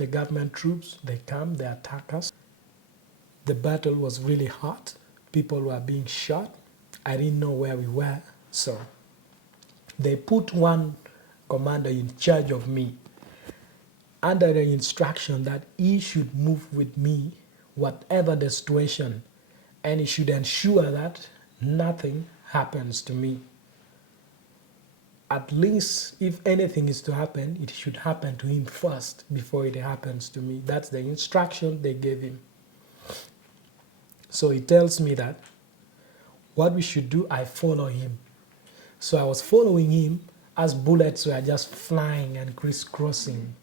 the government troops, they come, they attack us. The battle was really hot. People were being shot. I didn't know where we were. So they put one commander in charge of me under the instruction that he should move with me, whatever the situation, and he should ensure that nothing happens to me. At least if anything is to happen, it should happen to him first before it happens to me. That's the instruction they gave him. So he tells me that what we should do, I follow him. So I was following him as bullets were just flying and crisscrossing.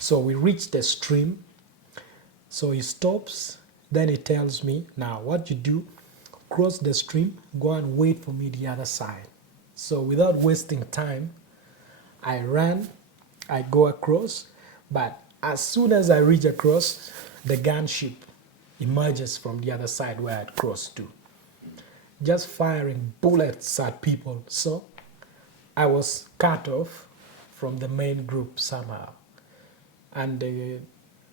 So we reached the stream. So he stops. Then he tells me, now what you do, cross the stream, go and wait for me the other side. So without wasting time, I ran, I go across, but as soon as I reach across, the gunship emerges from the other side where I'd crossed to, just firing bullets at people. So I was cut off from the main group somehow. And the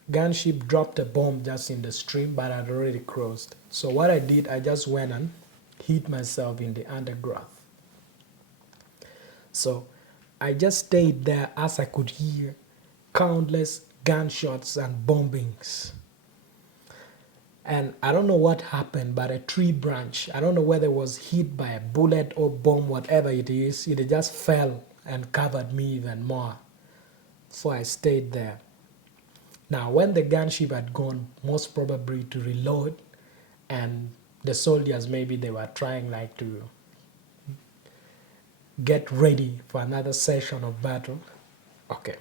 gunship dropped a bomb just in the stream, but I'd already crossed. So what I did, I just went and hid myself in the undergrowth. So I just stayed there as I could hear countless gunshots and bombings. And I don't know what happened, but a tree branch, I don't know whether it was hit by a bullet or bomb, whatever it is, it just fell and covered me even more. So I stayed there. Now, when the gunship had gone, most probably to reload, and the soldiers, maybe they were trying like to get ready for another session of battle. Okay.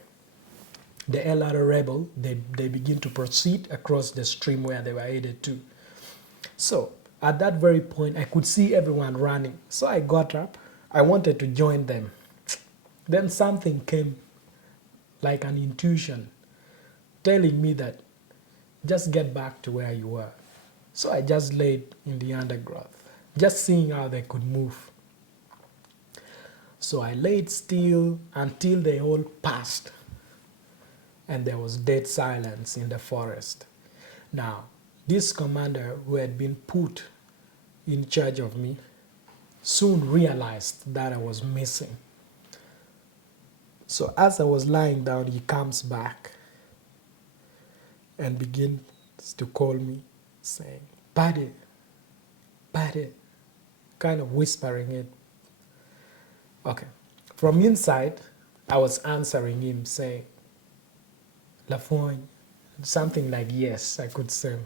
The LRA rebel, they begin to proceed across the stream where they were headed to. So at that very point, I could see everyone running. So I got up. I wanted to join them. Then something came like an intuition telling me that just get back to where you were. So I just laid in the undergrowth, just seeing how they could move. So I laid still until they all passed, and there was dead silence in the forest. Now, this commander who had been put in charge of me soon realized that I was missing. So as I was lying down, he comes back and begins to call me, saying, "Buddy, buddy," kind of whispering it. Okay. From inside, I was answering him, saying, "Lafogne," something like yes, I could say.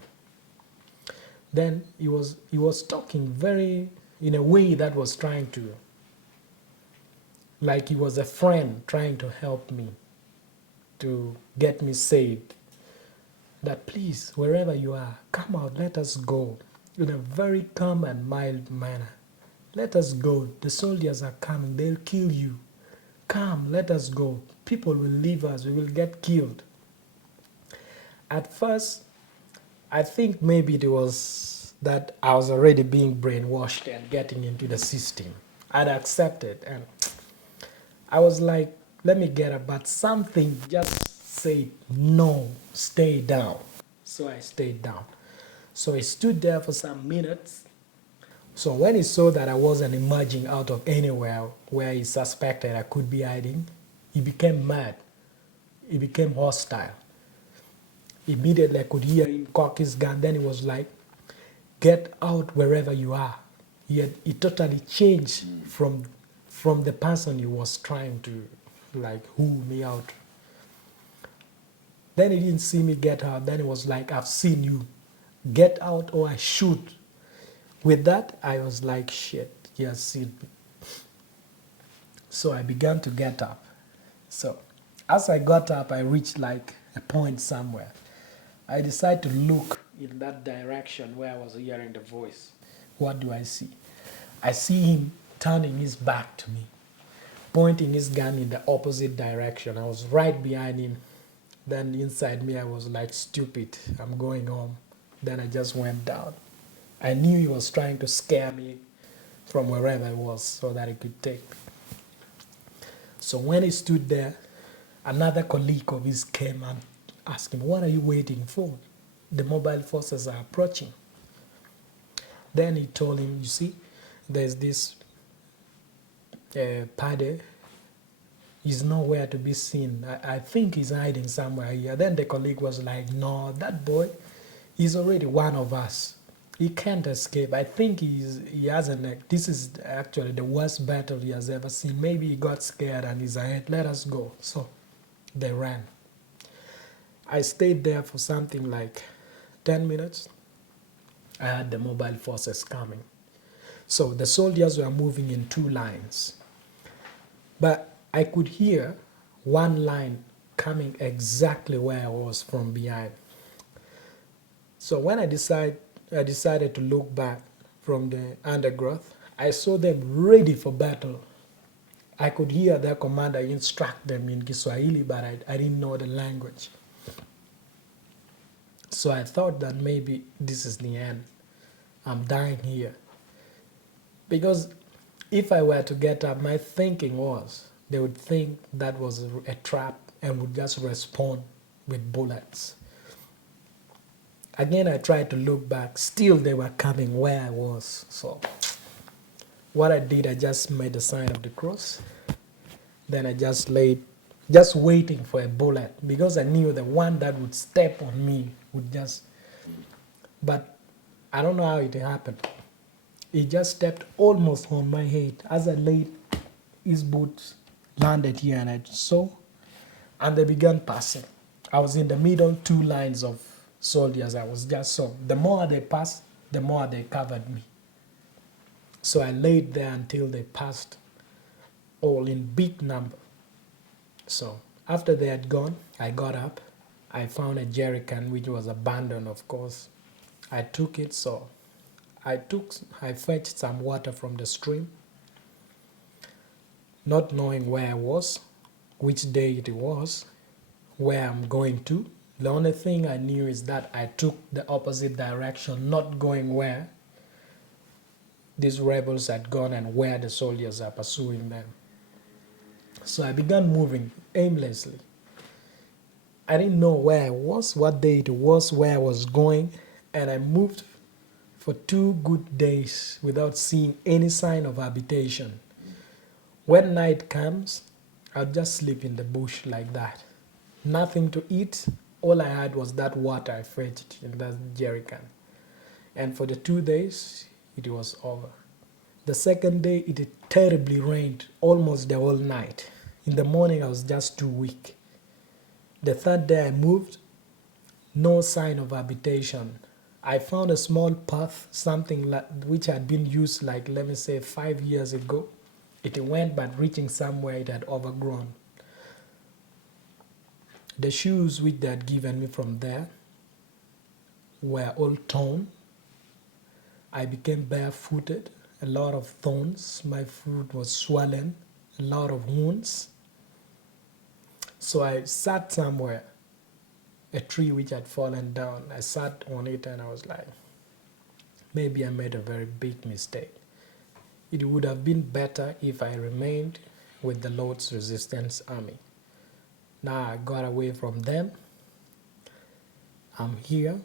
Then he was talking very, in a way that was trying to, like he was a friend trying to help me, to get me saved. That please, wherever you are, come out, let us go, in a very calm and mild manner. Let us go. The soldiers are coming. They'll kill you. Come, let us go. People will leave us. We will get killed. At first, I think maybe it was that I was already being brainwashed and getting into the system. I'd accepted, and I was like, let me get up. But something just said, no, stay down. So I stayed down. So I stood there for some minutes. So when he saw that I wasn't emerging out of anywhere where he suspected I could be hiding, he became mad. He became hostile. Immediately I could hear him cock his gun. Then he was like, get out wherever you are. He totally changed from the person he was trying to like woo me out. Then he didn't see me get out. Then he was like, I've seen you. Get out or I shoot. With that, I was like, shit, he has seen me. So I began to get up. So as I got up, I reached like a point somewhere. I decided to look in that direction where I was hearing the voice. What do I see? I see him turning his back to me, pointing his gun in the opposite direction. I was right behind him. Then inside me, I was like, stupid, I'm going home. Then I just went down. I knew he was trying to scare me from wherever I was so that he could take me. So when he stood there, another colleague of his came asked him, what are you waiting for? The mobile forces are approaching. Then he told him, you see, there's this padre. He's nowhere to be seen. I think he's hiding somewhere here. Then the colleague was like, no, that boy, he's already one of us. He can't escape. I think he hasn't. This is actually the worst battle he has ever seen. Maybe he got scared and he's ahead. Let us go. So they ran. I stayed there for something like 10 minutes. I had the mobile forces coming. So the soldiers were moving in 2 lines. But I could hear one line coming exactly where I was from behind. So when I decided to look back from the undergrowth, I saw them ready for battle. I could hear their commander instruct them in Kiswahili, but I didn't know the language. So I thought that maybe this is the end. I'm dying here. Because if I were to get up, my thinking was they would think that was a trap and would just respond with bullets. Again, I tried to look back. Still, they were coming where I was. So what I did, I just made the sign of the cross. Then I just laid, just waiting for a bullet, because I knew the one that would step on me would just, but I don't know how it happened. He just stepped almost on my head. As I laid, his boots landed here and I saw, and they began passing. I was in the middle, 2 lines of soldiers. I was just so. The more they passed, the more they covered me. So I laid there until they passed, all in big number. So after they had gone, I got up. I found a jerry can which was abandoned, of course. I took it, so I fetched some water from the stream, not knowing where I was, which day it was, where I'm going to. The only thing I knew is that I took the opposite direction, not going where these rebels had gone and where the soldiers are pursuing them. So I began moving aimlessly. I didn't know where I was, what day it was, where I was going, and I moved for 2 good days without seeing any sign of habitation. When night comes, I'll just sleep in the bush like that. Nothing to eat. All I had was that water I fetched in that jerry can. And for the 2 days, it was over. The second day, it terribly rained almost the whole night. In the morning, I was just too weak. The third day I moved, no sign of habitation. I found a small path, something which had been used like, let me say, 5 years ago. It went, but reaching somewhere it had overgrown. The shoes which they had given me from there were all torn. I became barefooted, a lot of thorns. My foot was swollen, a lot of wounds. So I sat somewhere, a tree which had fallen down. I sat on it and I was like, maybe I made a very big mistake. It would have been better if I remained with the Lord's Resistance Army. Now I got away from them. I'm here,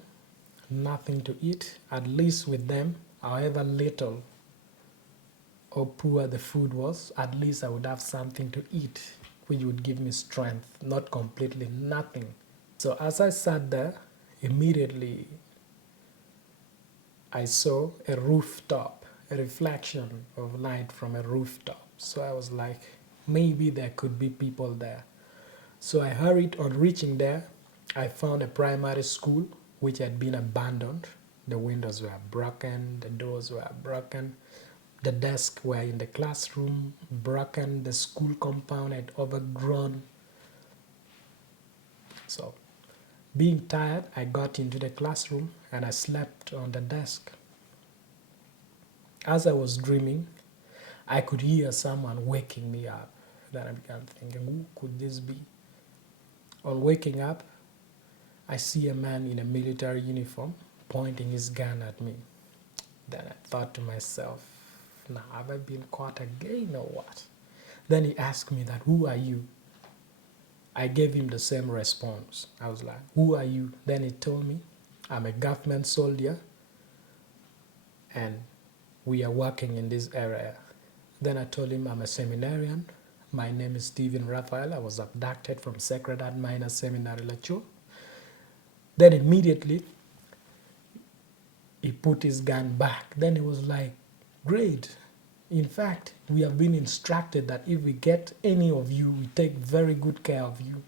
nothing to eat, at least with them, however little or poor the food was, at least I would have something to eat, which would give me strength, not completely nothing. So as I sat there, immediately I saw a rooftop, a reflection of light from a rooftop. So I was like, maybe there could be people there. So I hurried. On reaching there, I found a primary school which had been abandoned. The windows were broken, the doors were broken, the desks were in the classroom broken, the school compound had overgrown. So, being tired, I got into the classroom and I slept on the desk. As I was dreaming, I could hear someone waking me up. Then I began thinking, who could this be? On waking up, I see a man in a military uniform pointing his gun at me. Then I thought to myself, now have I been caught again or what? Then he asked me that, who are you? I gave him the same response. I was like, who are you? Then he told me, I'm a government soldier and we are working in this area. Then I told him I'm a seminarian. My name is Stephen Raphael. I was abducted from Sacred Heart Minor Seminary, Lacho. Then immediately he put his gun back. Then he was like, great. In fact, we have been instructed that if we get any of you, we take very good care of you.